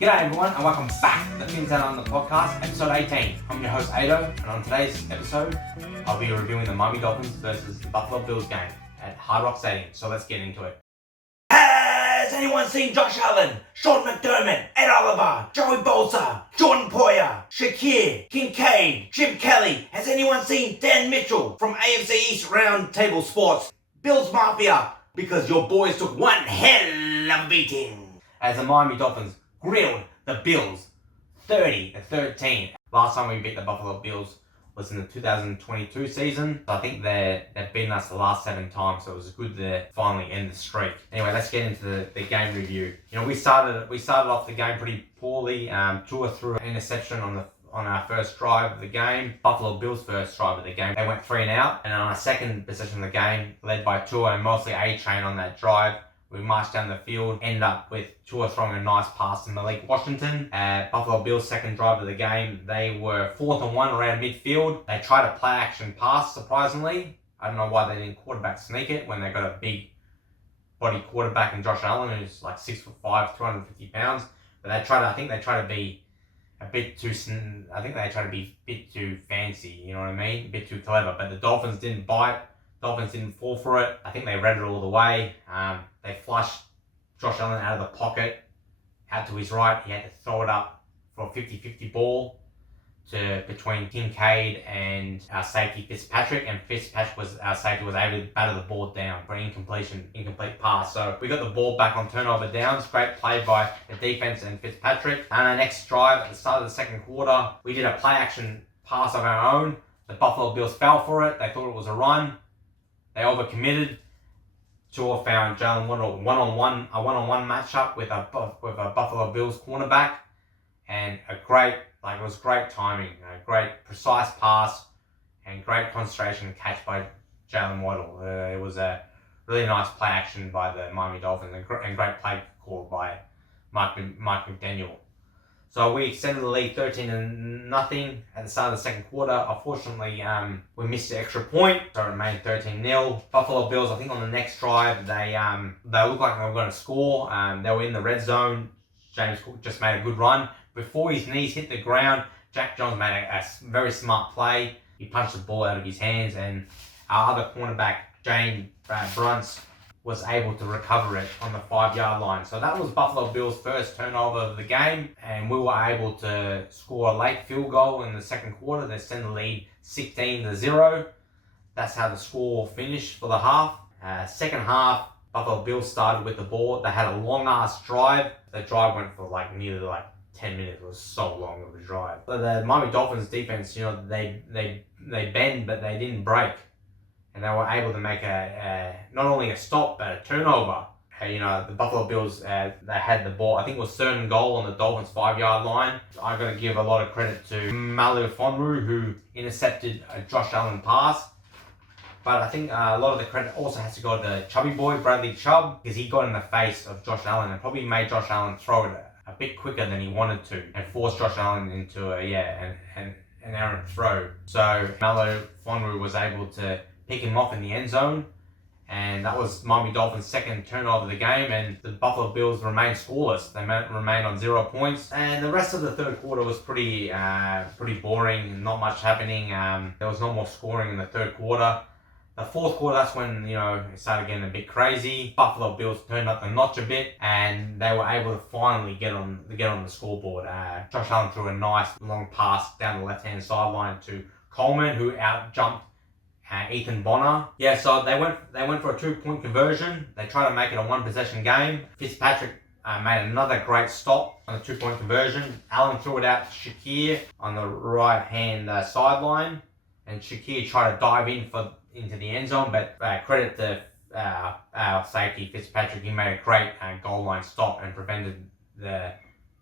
G'day everyone and welcome back to the Fins Down on the podcast, episode 18. I'm your host Ado, and on today's episode, I'll be reviewing the Miami Dolphins versus the Buffalo Bills game at Hard Rock Stadium. So let's get into it. Has anyone seen Josh Allen, Sean McDermott, Ed Oliver, Joey Bosa, Jordan Poyer, Shakir, Kincaid, Jim Kelly? Has anyone seen Dan Mitchell from AFC East Roundtable Sports? Bills Mafia, because your boys took one hell of a beating. As the Miami Dolphins grilled the Bills 30-13. Last time we beat the Buffalo Bills was in the 2022 season. So I think they've beaten us the last 7 times, so it was good to finally end the streak. Anyway, let's get into the game review. We started off the game pretty poorly. Tua threw an interception on our first drive of the game. Buffalo Bills' first drive of the game. They went 3 and out, and on our second possession of the game, led by Tua and mostly A-Train on that drive, we marched down the field, ended up with Tua throwing a nice pass to Malik Washington. Buffalo Bills' second drive of the game, they were 4th and 1 around midfield. They tried a play action pass, surprisingly. I don't know why they didn't quarterback sneak it when they got a big body quarterback in Josh Allen, who's like 6'5", 250 pounds. But I think they tried to be a bit too fancy, you know what I mean? A bit too clever. But the Dolphins didn't bite. Dolphins didn't fall for it. I think they read it all the way. They flushed Josh Allen out of the pocket, out to his right. He had to throw it up for a 50-50 ball between Kincaid and our safety Fitzpatrick, and our safety was able to batter the ball down for an incomplete pass. So we got the ball back on turnover downs. Great play by the defense and Fitzpatrick. And our next drive at the start of the second quarter, we did a play action pass of our own. The Buffalo Bills fell for it. They thought it was a run. They overcommitted. Tua found Jalen Waddle a one-on-one matchup with a Buffalo Bills cornerback, and it was great timing, a great precise pass, and great concentration catch by Jalen Waddle. It was a really nice play action by the Miami Dolphins, and great play call by Mike McDaniel. So we extended the lead 13-0 at the start of the second quarter. Unfortunately, we missed the extra point, so it remained 13-0. Buffalo Bills, I think on the next drive, they looked like they were going to score. They were in the red zone. James Cook just made a good run. Before his knees hit the ground, Jack Jones made a very smart play. He punched the ball out of his hands, and our other cornerback, Jane Brunts, was able to recover it on the 5-yard line. So that was Buffalo Bills' first turnover of the game, and we were able to score a late field goal in the second quarter. They sent the lead 16-0. That's how the score finished for the half. Second half, Buffalo Bills started with the ball. They had a long-ass drive. The drive went for nearly 10 minutes. It was so long of a drive. But the Miami Dolphins defense, they bend, but they didn't break. And they were able to make not only a stop, but a turnover. The Buffalo Bills, they had the ball. I think it was 3rd and goal on the Dolphins' 5-yard line. I'm going to give a lot of credit to Malu Fonru, who intercepted a Josh Allen pass. But I think a lot of the credit also has to go to Chubby Boy, Bradley Chubb, because he got in the face of Josh Allen and probably made Josh Allen throw it a bit quicker than he wanted to, and forced Josh Allen into an errant throw. So Malu Fonru was able to pick him off in the end zone, and that was Miami Dolphins' second turnover of the game, and the Buffalo Bills remained scoreless. They remained on 0 points, and the rest of the third quarter was pretty boring, not much happening. There was no more scoring in the third quarter. The fourth quarter, that's when it started getting a bit crazy. Buffalo Bills turned up the notch a bit, and they were able to finally get on the scoreboard. Josh Allen threw a nice long pass down the left-hand sideline to Coleman, who out-jumped Ethan Bonner. Yeah, so they went for a 2-point conversion. They tried to make it a 1-possession game. Fitzpatrick made another great stop on the 2-point conversion. Allen threw it out to Shakir on the right-hand sideline, and Shakir tried to dive into the end zone, but credit to our safety Fitzpatrick. He made a great goal line stop and prevented the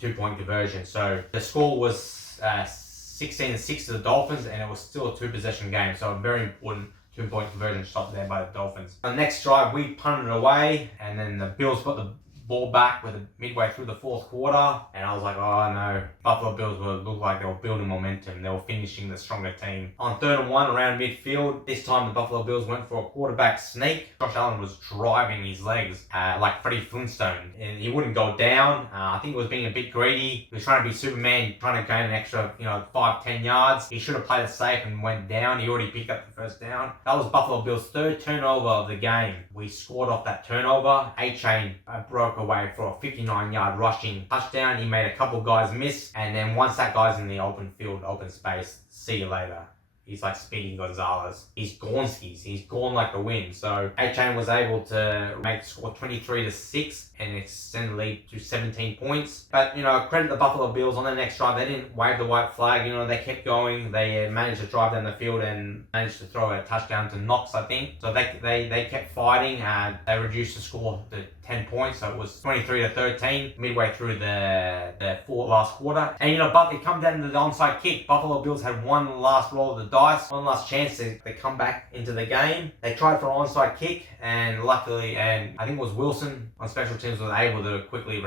2-point conversion. So the score was 16-6 to the Dolphins, and it was still a 2-possession game, so a very important 2-point conversion shot there by the Dolphins. On the next drive, we punted away, and then the Bills got the ball back midway through the fourth quarter, and I was like, oh no. Buffalo Bills looked like they were building momentum. They were finishing the stronger team. On 3rd and 1 around midfield, this time the Buffalo Bills went for a quarterback sneak. Josh Allen was driving his legs like Freddie Flintstone, and he wouldn't go down. I think he was being a bit greedy. He was trying to be Superman, trying to gain an extra 5-10 yards. He should have played it safe and went down. He already picked up the first down. That was Buffalo Bills' 3rd turnover of the game. We scored off that turnover. A-Chain broke away for a 59-yard rushing touchdown. He made a couple guys miss, and then once that guy's in the open field, open space, see you later. He's like Speedy Gonzalez. He's Gornskis. He's gone like the wind. So A-Chain was able to make the score 23-6 and extend the lead to 17 points. But, credit the Buffalo Bills on the next drive. They didn't wave the white flag. They kept going. They managed to drive down the field and managed to throw a touchdown to Knox, I think. So they kept fighting. They reduced the score to 10 points. So it was 23-13 midway through the last quarter. And, but they come down to the onside kick. Buffalo Bills had one last roll of the dice, one last chance to come back into the game. They tried for an onside kick, and luckily, and I think it was Wilson on special teams was able to quickly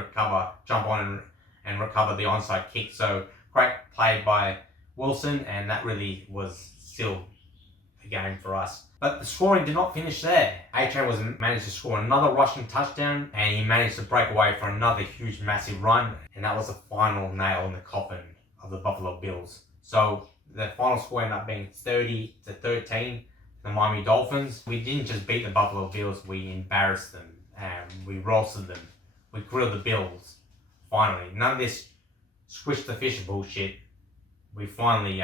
jump on and recover the onside kick. So great play by Wilson, and that really was still the game for us. But the scoring did not finish there. A-Chain managed to score another rushing touchdown, and he managed to break away for another huge, massive run, and that was the final nail in the coffin of the Buffalo Bills. So the final score ended up being 30-13, the Miami Dolphins. We didn't just beat the Buffalo Bills, we embarrassed them. We roasted them. We grilled the Bills. Finally. None of this squish the fish bullshit. We finally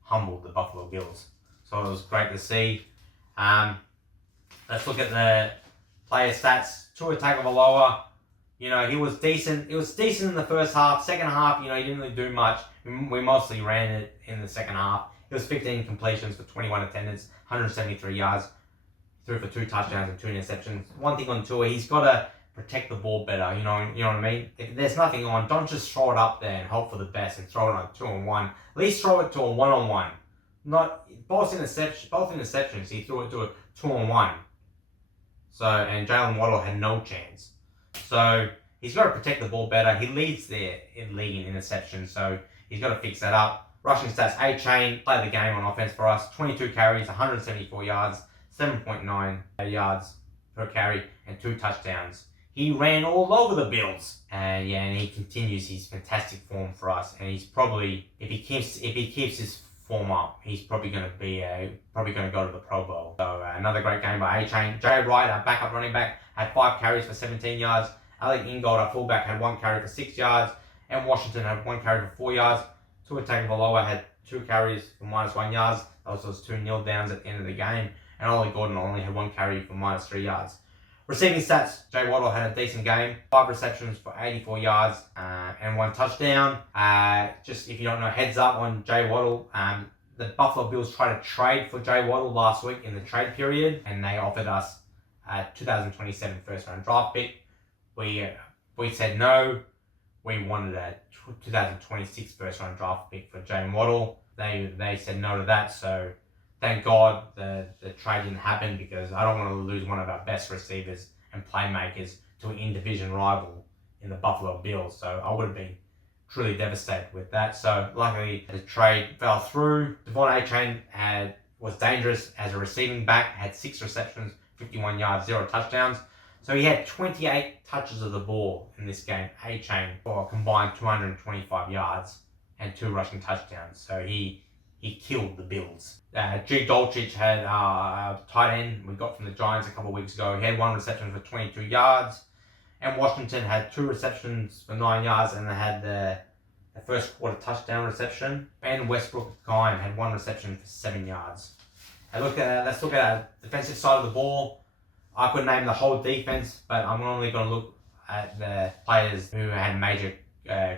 humbled the Buffalo Bills. So it was great to see. Let's look at the player stats. Tua Tagovailoa, he was decent. It was decent in the first half. Second half, he didn't really do much. We mostly ran it in the second half. It was 15 completions for 21 attendance, 173 yards. Threw for 2 touchdowns and 2 interceptions. One thing on Tua, he's got to protect the ball better. You know what I mean? If there's nothing on, don't just throw it up there and hope for the best and throw it on 2-on-1. At least throw it to a 1-on-1. Not both interceptions. He threw it to a 2-on-1. So, and Jalen Waddle had no chance. So he's got to protect the ball better. He leads the league in interceptions, so he's got to fix that up. Rushing stats, A-Chain played the game on offense for us. 22 carries, 174 yards, 7.9 yards per carry, and 2 touchdowns. He ran all over the Bills, and he continues his fantastic form for us. And he's probably, if he keeps his form up, he's probably going to go to the Pro Bowl. So another great game by A-Chain. Jay Wright, our backup running back, had 5 carries for 17 yards. Alec Ingold, our fullback, had 1 carry for 6 yards, and Washington had 1 carry for 4 yards. Tua Tagovailoa had 2 carries for -1 yards. Those was 2 kneel downs at the end of the game. And Ollie Gordon only had 1 carry for -3 yards. Receiving stats, Jay Waddle had a decent game. 5 receptions for 84 yards and 1 touchdown. Just if you don't know, heads up on Jay Waddle. The Buffalo Bills tried to trade for Jay Waddle last week in the trade period, and they offered us a 2027 first-round draft pick. We said no. We wanted a 2026 first-round draft pick for Jay Waddle. They said no to that, so thank God the trade didn't happen, because I don't want to lose one of our best receivers and playmakers to an in-division rival in the Buffalo Bills. So I would have been truly devastated with that. So luckily the trade fell through. Devon A-Chain was dangerous as a receiving back, had 6 receptions, 51 yards, 0 touchdowns. So he had 28 touches of the ball in this game, A-Chain, for a combined 225 yards and 2 rushing touchdowns. So he killed the Bills. G. Dolchich had a tight end we got from the Giants a couple of weeks ago. He had 1 reception for 22 yards. And Washington had 2 receptions for 9 yards, and they had the first quarter touchdown reception. And Westbrook Kine had 1 reception for 7 yards. And let's look at our defensive side of the ball. I could name the whole defense, but I'm only going to look at the players who had major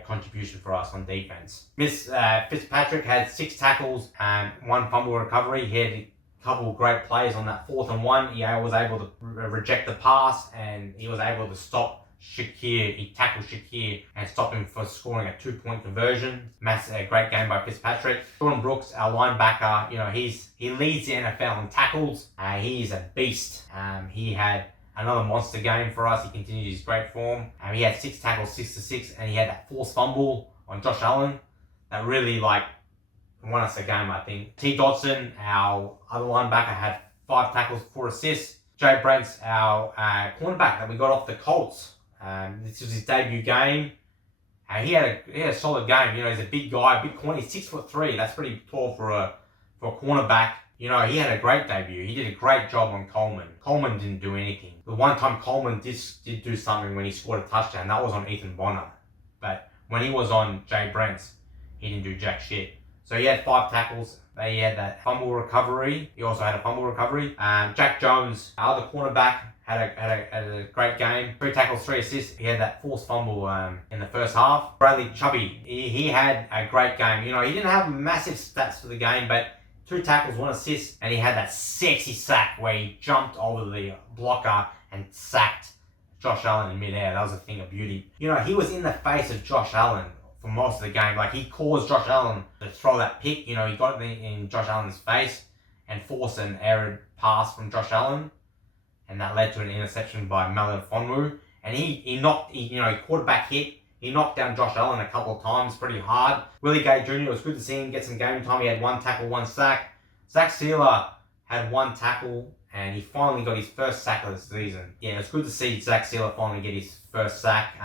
contribution for us on defense. Fitzpatrick had 6 tackles and 1 fumble recovery. He had a couple of great plays on that 4th and 1. He was able to reject the pass, and he was able to stop Shakir. He tackled Shakir and stopped him for scoring a 2-point conversion. Great game by Fitzpatrick. Jordan Brooks, our linebacker, he leads the NFL in tackles. He is a beast. He had Another monster game for us. He continued his great form. He had 6 tackles, 6 to 6, and he had that forced fumble on Josh Allen that really won us the game, I think. T. Dodson, our other linebacker, had 5 tackles, 4 assists. Jay Brents, our cornerback that we got off the Colts. This was his debut game. He had a solid game. He's a big guy, big corner. He's 6'3". That's pretty tall for a cornerback. He had a great debut. He did a great job on Coleman. Coleman didn't do anything. The one time Coleman did do something when he scored a touchdown, that was on Ethan Bonner. But when he was on Jay Brents, he didn't do jack shit. So he had 5 tackles. He had that fumble recovery. He also had a fumble recovery. Jack Jones, our other cornerback, had a great game. 3 tackles, 3 assists. He had that forced fumble in the first half. Bradley Chubby, he had a great game. He didn't have massive stats for the game, but 2 tackles, 1 assist, and he had that sexy sack where he jumped over the blocker and sacked Josh Allen in midair. That was a thing of beauty. He was in the face of Josh Allen for most of the game. He caused Josh Allen to throw that pick. He got it in Josh Allen's face and forced an errant pass from Josh Allen, and that led to an interception by Malin Fonwu. And he quarterback hit. He knocked down Josh Allen a couple of times pretty hard. Willie Gay Jr., it was good to see him get some game time. He had 1 tackle, 1 sack. Zach Sealer had 1 tackle, and he finally got his first sack of the season. Yeah, it's good to see Zach Sealer finally get his first sack.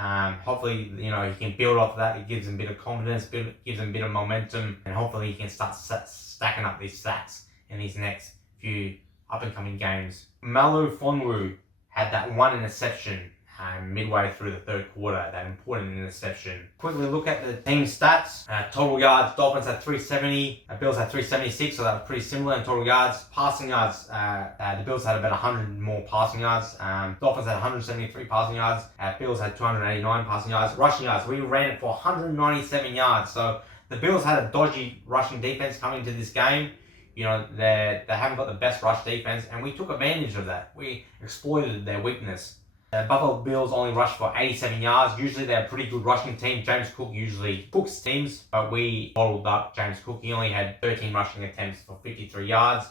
Hopefully, he can build off that. It gives him a bit of confidence, gives him a bit of momentum, and hopefully he can start stacking up these sacks in these next few up-and-coming games. Malu Fonwu had that 1 interception midway through the 3rd quarter, that important interception. Quickly look at the team stats. Total yards, Dolphins had 370, Bills had 376, so that was pretty similar in total yards. Passing yards, the Bills had about 100 more passing yards. Dolphins had 173 passing yards. Bills had 289 passing yards. Rushing yards, we ran it for 197 yards. So the Bills had a dodgy rushing defense coming into this game. They haven't got the best rush defense, and we took advantage of that. We exploited their weakness. The Buffalo Bills only rushed for 87 yards. Usually they're a pretty good rushing team. James Cook usually cooks teams, but we bottled up James Cook. He only had 13 rushing attempts for 53 yards.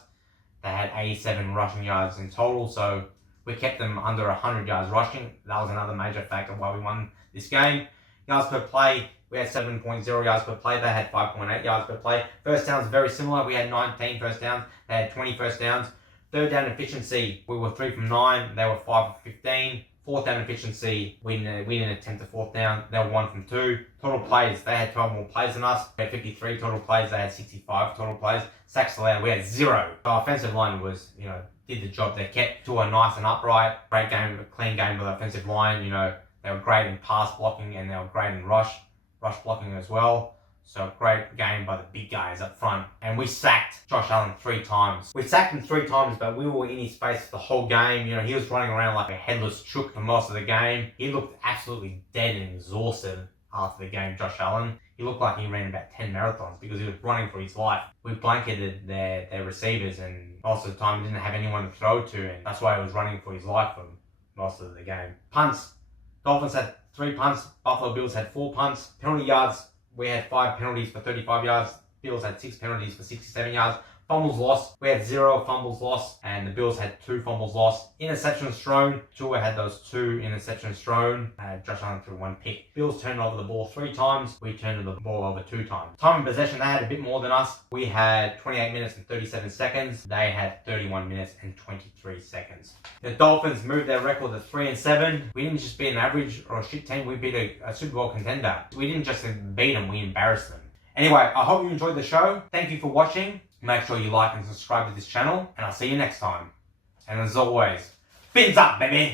They had 87 rushing yards in total, so we kept them under 100 yards rushing. That was another major factor why we won this game. Yards per play, we had 7.0 yards per play. They had 5.8 yards per play. First downs, very similar. We had 19 first downs. They had 20 first downs. 3rd down efficiency, we were 3 from 9. They were 5 for 15. 4th down efficiency, we didn't attempt a 4th down. They were 1 from 2. Total plays, they had 12 more plays than us. We had 53 total plays. They had 65 total plays. Sacks allowed, we had 0. The offensive line was, did the job. They kept Tua nice and upright. Great game, a clean game by the offensive line. They were great in pass blocking, and they were great in rush blocking as well. So great game by the big guys up front. And we sacked Josh Allen 3 times. We sacked him 3 times, but we were in his face the whole game. He was running around like a headless chook for most of the game. He looked absolutely dead and exhausted after the game, Josh Allen. He looked like he ran about 10 marathons because he was running for his life. We blanketed their receivers, and most of the time he didn't have anyone to throw to, and that's why he was running for his life for most of the game. Punts. Dolphins had 3 punts. Buffalo Bills had 4 punts. Penalty yards. We had 5 penalties for 35 yards. Bills had 6 penalties for 67 yards. Fumbles lost. We had 0 fumbles lost, and the Bills had 2 fumbles lost. Interceptions thrown. Tua had those 2 interceptions thrown. Josh Allen threw 1 pick. Bills turned over the ball 3 times. We turned the ball over 2 times. Time in possession, they had a bit more than us. We had 28 minutes and 37 seconds. They had 31 minutes and 23 seconds. The Dolphins moved their record to 3-7. We didn't just beat an average or a shit team. We beat a Super Bowl contender. We didn't just beat them. We embarrassed them. Anyway, I hope you enjoyed the show. Thank you for watching. Make sure you like and subscribe to this channel, and I'll see you next time. And as always, fins up, baby!